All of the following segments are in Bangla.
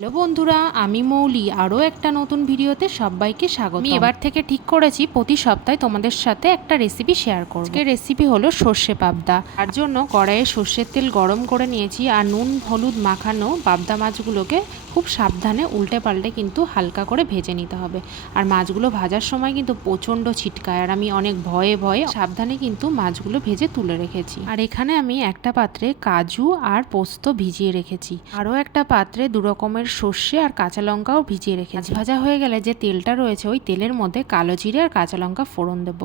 হ্যালো বন্ধুরা, আমি মৌলি আরও একটা নতুন ভিডিওতে সবাইকে স্বাগত। আমি এবার থেকে ঠিক করেছি প্রতি সপ্তাহে তোমাদের সাথে একটা রেসিপি শেয়ার করব। আজকের রেসিপি হলো সর্ষে পাবদা। তার জন্য কড়াইয়ে সর্ষের তেল গরম করে নিয়েছি আর নুন হলুদ মাখানো পাবদা মাছগুলোকে খুব সাবধানে উল্টে পাল্টে কিন্তু হালকা করে ভেজে নিতে হবে। আর মাছগুলো ভাজার সময় কিন্তু প্রচণ্ড ছিটকায়, আর আমি অনেক ভয়ে ভয়ে সাবধানে কিন্তু মাছগুলো ভেজে তুলে রেখেছি। আর এখানে আমি একটা পাত্রে কাজু আর পোস্ত ভিজিয়ে রেখেছি, আরও একটা পাত্রে দু রকমের সর্ষে আর কাঁচা লঙ্কাও ভিজিয়ে রেখেছি। ভাজা হয়ে গেলে যে তেলটা রয়েছে ওই তেলের মধ্যে কালো জিরে আর কাঁচা লঙ্কা ফোড়ন দেব।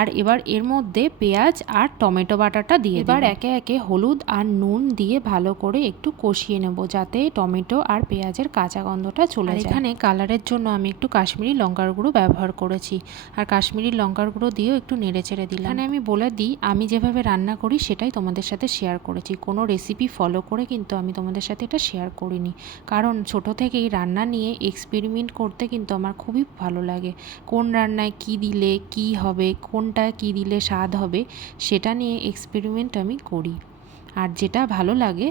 আর এবার এর মধ্যে পেঁয়াজ আর টমেটো বাটাটা দিয়ে এবার একে একে হলুদ আর নুন দিয়ে ভালো করে একটু কষিয়ে নেব, যাতে টমেটো আর পেঁয়াজের কাঁচা গন্ধটা চলে যায়। এখানে কালারের জন্য আমি একটু কাশ্মীরি লঙ্কার গুঁড়ো ব্যবহার করেছি, আর কাশ্মীরি লঙ্কার গুঁড়ো দিয়েও একটু নেড়ে চেড়ে দিলাম। এখানে আমি বলে দিই, আমি যেভাবে রান্না করি সেটাই তোমাদের সাথে শেয়ার করেছি, কোনো রেসিপি ফলো করে কিন্তু আমি তোমাদের সাথে এটা শেয়ার করিনি, কারণ ছোট থেকেই রান্না নিয়ে এক্সপেরিমেন্ট করতে কিন্তু আমার খুবই ভালো লাগে। কোন রান্নায় কি দিলে কি হবে, কোনটা কি দিলে স্বাদ হবে, সেটা নিয়ে এক্সপেরিমেন্ট আমি করি। আর যেটা ভালো লাগে,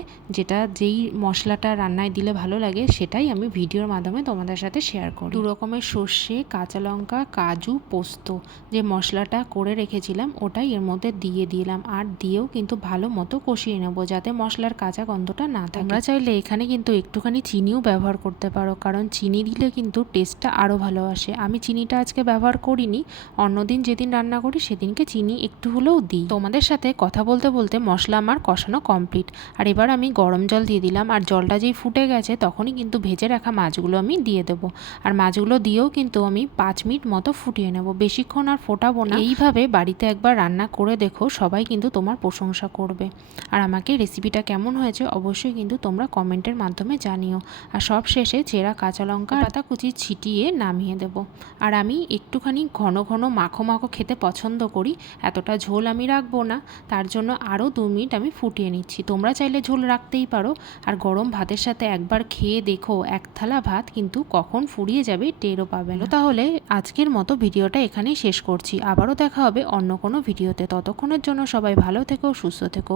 যেই মশলাটা রান্নায় দিলে ভালো লাগে, সেটাই আমি ভিডিওর মাধ্যমে তোমাদের সাথে শেয়ার করি। দু রকমের সর্ষে, কাঁচা লঙ্কা, কাজু, পোস্ত যে মশলাটা করে রেখেছিলাম ওটাই এর মধ্যে দিয়ে দিলাম, আর দিয়েও কিন্তু ভালো মতো কষিয়ে নেব, যাতে মশলার কাঁচা গন্ধটা না থাকে। তোমরা চাইলে এখানে কিন্তু একটুখানি চিনিও ব্যবহার করতে পারো, কারণ চিনি দিলে কিন্তু টেস্টটা আরও ভালো আসে। আমি চিনিটা আজকে ব্যবহার করিনি, অন্যদিন যেদিন রান্না করি সেদিনকে চিনি একটু হলেও দিই। তোমাদের সাথে কথা বলতে বলতে মশলা আমার কষানো কমপ্লিট। আর এবার আমি গরম জল দিয়ে দিলাম, আর জলটা যেই ফুটে গেছে তখনই কিন্তু ভেজে রাখা মাছগুলো আমি দিয়ে দেবো। আর মাছগুলো দিয়েও কিন্তু আমি 5 মিনিট মতো ফুটিয়ে নেব, বেশিক্ষণ আর ফোটাবো না। এইভাবে বাড়িতে একবার রান্না করে দেখো, সবাই কিন্তু তোমার প্রশংসা করবে। আর আমাকে রেসিপিটা কেমন হয়েছে অবশ্যই কিন্তু তোমরা কমেন্টের মাধ্যমে জানিও। আর সব শেষে চেরা কাঁচা লঙ্কা পাতা কুচি ছিটিয়ে নামিয়ে দেব। আর আমি একটুখানি ঘন ঘন মাখো মাখো খেতে পছন্দ করি, এতটা ঝোল আমি রাখবো না, তার জন্য আরও 2 মিনিট আমি ফুটিয়ে নিচ্ছি। তোমরা চাইলে ঝোল রাখতেই পারো। আর গরম ভাতের সাথে একবার খেয়ে দেখো, এক থালা ভাত কিন্তু কখন ফুরিয়ে যাবে টেরও পাবে না। তাহলে আজকের মতো ভিডিওটা এখানেই শেষ করছি, আবারও দেখা হবে অন্য কোনো ভিডিওতে। ততক্ষণের জন্য সবাই ভালো থেকো, সুস্থ থেকো।